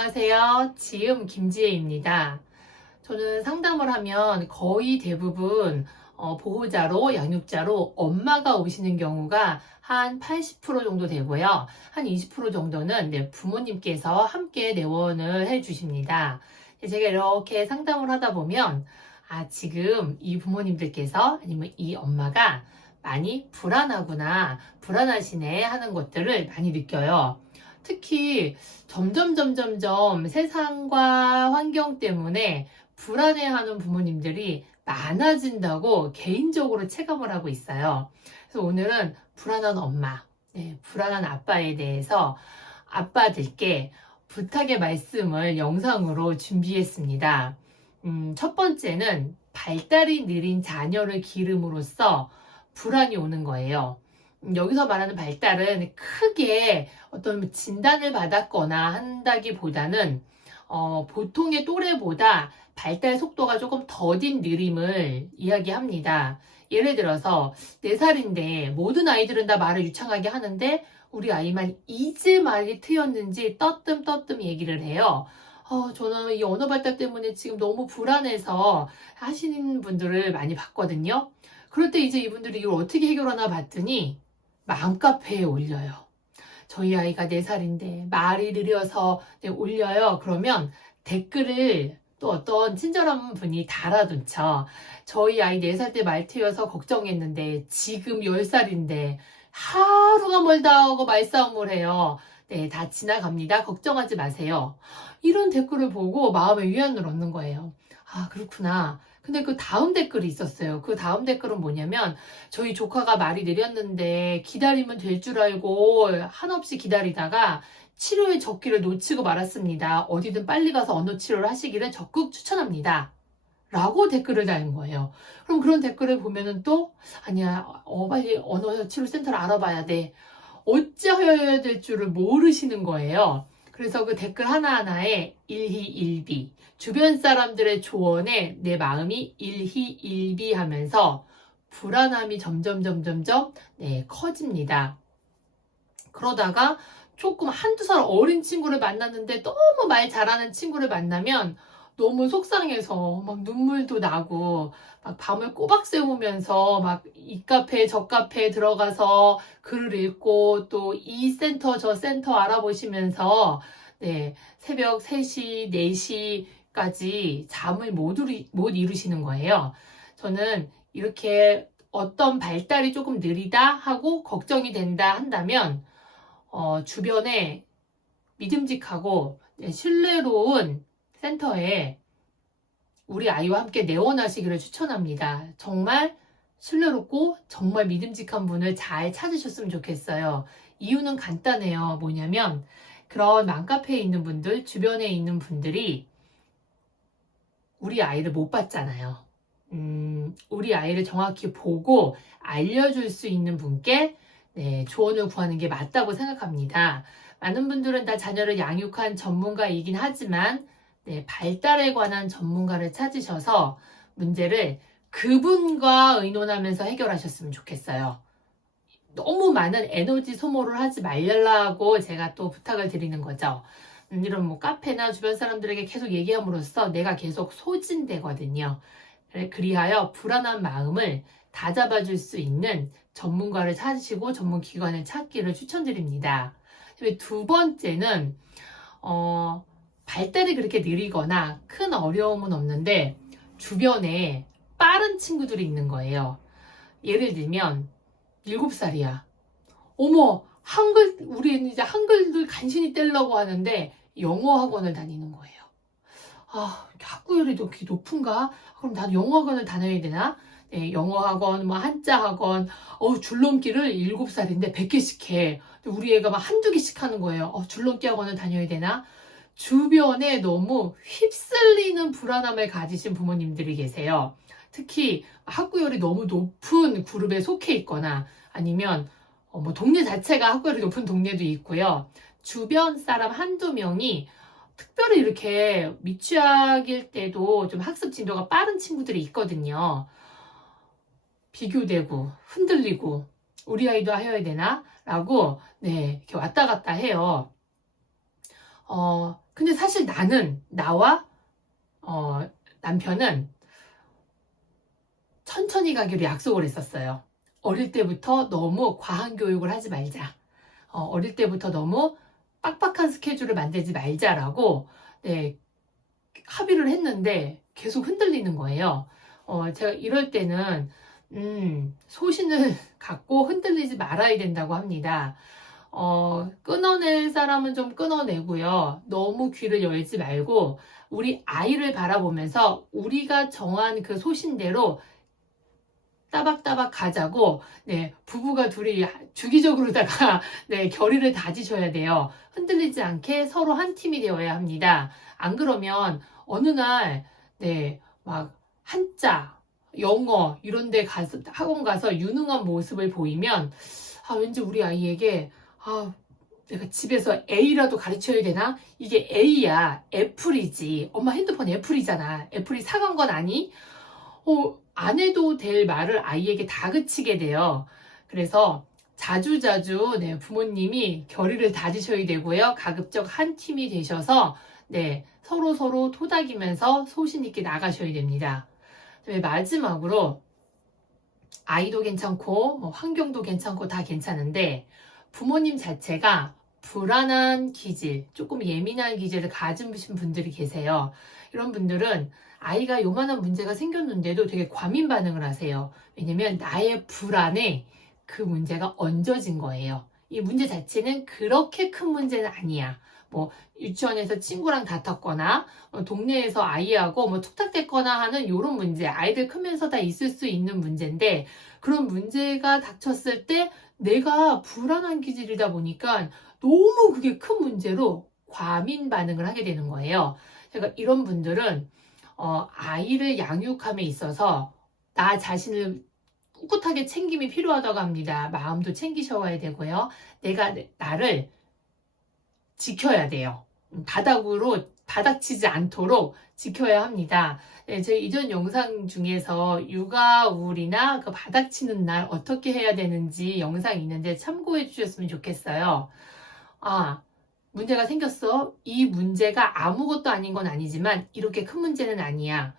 안녕하세요. 지음 김지혜입니다. 저는 상담을 하면 거의 대부분 보호자로, 양육자로 엄마가 오시는 경우가 한 80% 정도 되고요. 한 20% 정도는 부모님께서 함께 내원을 해주십니다. 제가 이렇게 상담을 하다 보면 지금 이 부모님들께서 아니면 이 엄마가 많이 불안하구나, 불안하시네 하는 것들을 많이 느껴요. 특히 점점 세상과 환경 때문에 불안해하는 부모님들이 많아진다고 개인적으로 체감을 하고 있어요. 그래서 오늘은 불안한 엄마, 불안한 아빠에 대해서 아빠들께 부탁의 말씀을 영상으로 준비했습니다. 첫 번째는 발달이 느린 자녀를 기름으로써 불안이 오는 거예요. 여기서 말하는 발달은 크게 어떤 진단을 받았거나 한다기보다는 보통의 또래보다 발달 속도가 조금 더딘 느림을 이야기합니다. 예를 들어서 4살인데 모든 아이들은 다 말을 유창하게 하는데 우리 아이만 이제 말이 트였는지 떠뜸 얘기를 해요. 저는 이 언어 발달 때문에 지금 너무 불안해서 하시는 분들을 많이 봤거든요. 그럴 때 이제 이분들이 이걸 어떻게 해결하나 봤더니 맘카페에 올려요. 저희 아이가 4살인데 말이 느려서 올려요. 그러면 댓글을 또 어떤 친절한 분이 달아놓죠. 저희 아이 4살 때 말 트여서 걱정했는데 지금 10살인데 하루가 멀다 하고 말싸움을 해요. 네, 다 지나갑니다. 걱정하지 마세요. 이런 댓글을 보고 마음의 위안을 얻는 거예요. 그렇구나. 근데 그 다음 댓글이 있었어요. 그 다음 댓글은 뭐냐면 저희 조카가 말이 느렸는데 기다리면 될 줄 알고 한없이 기다리다가 치료의 적기를 놓치고 말았습니다. 어디든 빨리 가서 언어 치료를 하시기를 적극 추천합니다. 라고 댓글을 달는 거예요. 그럼 그런 댓글을 보면은 또 아니야, 빨리 언어 치료 센터를 알아봐야 돼. 어찌하여야 될 줄을 모르시는 거예요. 그래서 그 댓글 하나하나에 일희일비, 주변 사람들의 조언에 내 마음이 일희일비 하면서 불안함이 점점 커집니다. 그러다가 조금 한두 살 어린 친구를 만났는데 너무 말 잘하는 친구를 만나면 너무 속상해서 막 눈물도 나고 막 밤을 꼬박 새우면서 막 이 카페 저 카페에 들어가서 글을 읽고 또 이 센터 저 센터 알아보시면서 새벽 3시, 4시까지 잠을 못 이루시는 거예요. 저는 이렇게 어떤 발달이 조금 느리다 하고 걱정이 된다 한다면 주변에 믿음직하고 신뢰로운 센터에 우리 아이와 함께 내원하시기를 추천합니다. 정말 신뢰롭고 정말 믿음직한 분을 잘 찾으셨으면 좋겠어요. 이유는 간단해요. 뭐냐면 그런 맘카페에 있는 분들, 주변에 있는 분들이 우리 아이를 못 봤잖아요. 우리 아이를 정확히 보고 알려줄 수 있는 분께 조언을 구하는 게 맞다고 생각합니다. 많은 분들은 다 자녀를 양육한 전문가이긴 하지만 발달에 관한 전문가를 찾으셔서 문제를 그분과 의논하면서 해결하셨으면 좋겠어요. 너무 많은 에너지 소모를 하지 말라고 제가 또 부탁을 드리는 거죠. 이런 카페나 주변 사람들에게 계속 얘기함으로써 내가 계속 소진되거든요. 그리하여 불안한 마음을 다잡아줄 수 있는 전문가를 찾으시고 전문 기관을 찾기를 추천드립니다. 두 번째는 발달이 그렇게 느리거나 큰 어려움은 없는데 주변에 빠른 친구들이 있는 거예요. 예를 들면 7살이야. 어머, 우리 애는 이제 한글도 간신히 떼려고 하는데 영어 학원을 다니는 거예요. 학구열이 이렇게 높은가? 그럼 나도 영어 학원을 다녀야 되나? 영어 학원, 한자 학원, 줄넘기를 7살인데 100개씩 해. 우리 애가 막 한두 개씩 하는 거예요. 줄넘기 학원을 다녀야 되나? 주변에 너무 휩쓸리는 불안함을 가지신 부모님들이 계세요. 특히 학구열이 너무 높은 그룹에 속해 있거나 아니면 동네 자체가 학구열이 높은 동네도 있고요. 주변 사람 한두 명이 특별히 이렇게 미취학일 때도 좀 학습 진도가 빠른 친구들이 있거든요. 비교되고 흔들리고 우리 아이도 해야 되나? 라고 이렇게 왔다 갔다 해요. 근데 사실 나와 남편은 천천히 가기로 약속을 했었어요. 어릴 때부터 너무 과한 교육을 하지 말자. 어릴 때부터 너무 빡빡한 스케줄을 만들지 말자라고, 네, 합의를 했는데 계속 흔들리는 거예요. 제가 이럴 때는, 소신을 갖고 흔들리지 말아야 된다고 합니다. 끊어낼 사람은 좀 끊어내고요. 너무 귀를 열지 말고, 우리 아이를 바라보면서 우리가 정한 그 소신대로 따박따박 가자고, 네, 부부가 둘이 주기적으로다가, 네, 결의를 다지셔야 돼요. 흔들리지 않게 서로 한 팀이 되어야 합니다. 안 그러면 어느 날, 네, 막 한자, 영어 이런 데 가서, 학원 가서 유능한 모습을 보이면, 왠지 우리 아이에게, 내가 집에서 A라도 가르쳐야 되나? 이게 A야. 애플이지. 엄마 핸드폰 애플이잖아. 애플이 사간 건 아니? 안 해도 될 말을 아이에게 다그치게 돼요. 그래서 자주자주, 네, 부모님이 결의를 다지셔야 되고요. 가급적 한 팀이 되셔서, 네, 서로 토닥이면서 소신 있게 나가셔야 됩니다. 마지막으로, 아이도 괜찮고, 환경도 괜찮고 다 괜찮은데, 부모님 자체가 불안한 기질, 조금 예민한 기질을 가지신 분들이 계세요. 이런 분들은 아이가 요만한 문제가 생겼는데도 되게 과민 반응을 하세요. 왜냐면 나의 불안에 그 문제가 얹어진 거예요. 이 문제 자체는 그렇게 큰 문제는 아니야. 유치원에서 친구랑 다퉜거나, 동네에서 아이하고 툭탁댔거나 하는 이런 문제, 아이들 크면서 다 있을 수 있는 문제인데, 그런 문제가 닥쳤을 때 내가 불안한 기질이다 보니까 너무 그게 큰 문제로 과민 반응을 하게 되는 거예요. 그러니까 이런 분들은 아이를 양육함에 있어서 나 자신을 꿋꿋하게 챙김이 필요하다고 합니다. 마음도 챙기셔야 되고요. 내가 나를 지켜야 돼요. 바닥치지 않도록 지켜야 합니다. 네, 제 이전 영상 중에서 육아우울이나 그 바닥치는 날 어떻게 해야 되는지 영상이 있는데 참고해 주셨으면 좋겠어요. 문제가 생겼어. 이 문제가 아무것도 아닌 건 아니지만 이렇게 큰 문제는 아니야.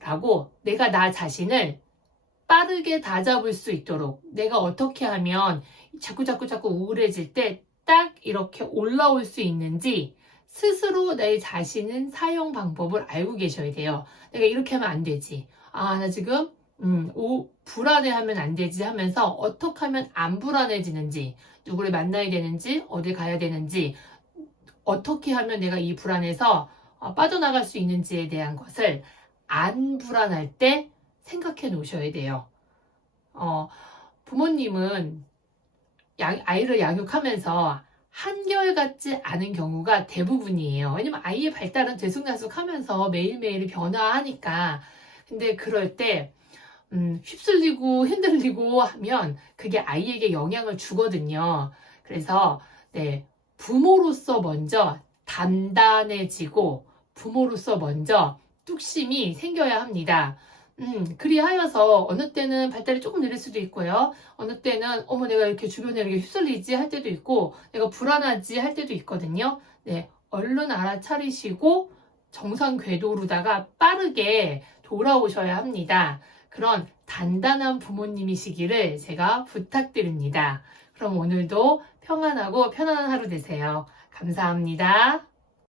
라고 내가 나 자신을 빠르게 다잡을 수 있도록 내가 어떻게 하면 자꾸 우울해질 때 딱 이렇게 올라올 수 있는지 스스로 내 자신은 사용 방법을 알고 계셔야 돼요. 내가 이렇게 하면 안 되지. 나 지금 불안해하면 안 되지 하면서 어떻게 하면 안 불안해지는지, 누구를 만나야 되는지, 어디 가야 되는지, 어떻게 하면 내가 이 불안에서 빠져나갈 수 있는지에 대한 것을 안 불안할 때 생각해 놓으셔야 돼요. 부모님은 아이를 양육하면서 한결같지 않은 경우가 대부분이에요. 왜냐면 아이의 발달은 들쑥날쑥하면서 매일매일 변화하니까. 근데 그럴 때 휩쓸리고 흔들리고 하면 그게 아이에게 영향을 주거든요. 그래서 네, 부모로서 먼저 단단해지고 부모로서 먼저 뚝심이 생겨야 합니다. 그리하여서 어느 때는 발달이 조금 느릴 수도 있고요. 어느 때는 내가 이렇게 주변에 이렇게 휩쓸리지 할 때도 있고 내가 불안하지 할 때도 있거든요. 네, 얼른 알아차리시고 정상 궤도로다가 빠르게 돌아오셔야 합니다. 그런 단단한 부모님이시기를 제가 부탁드립니다. 그럼 오늘도 평안하고 편안한 하루 되세요. 감사합니다.